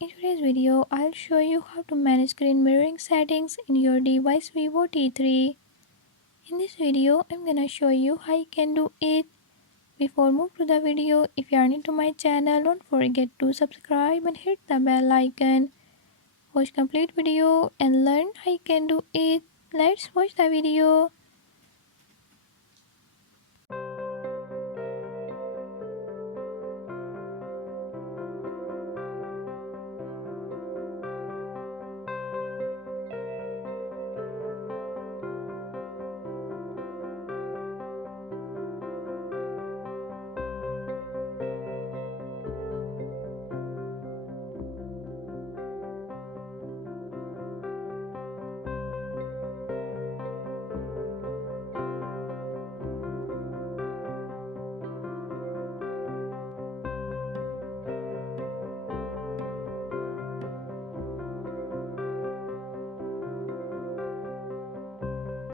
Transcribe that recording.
in today's video I'll show you how to manage screen mirroring settings in your device Vivo T3. In this video I'm gonna show you how you can do it. Before move to the video, if you are new to my channel, don't forget to subscribe and hit the bell icon. Watch complete video and learn how you can do it. Let's watch the video.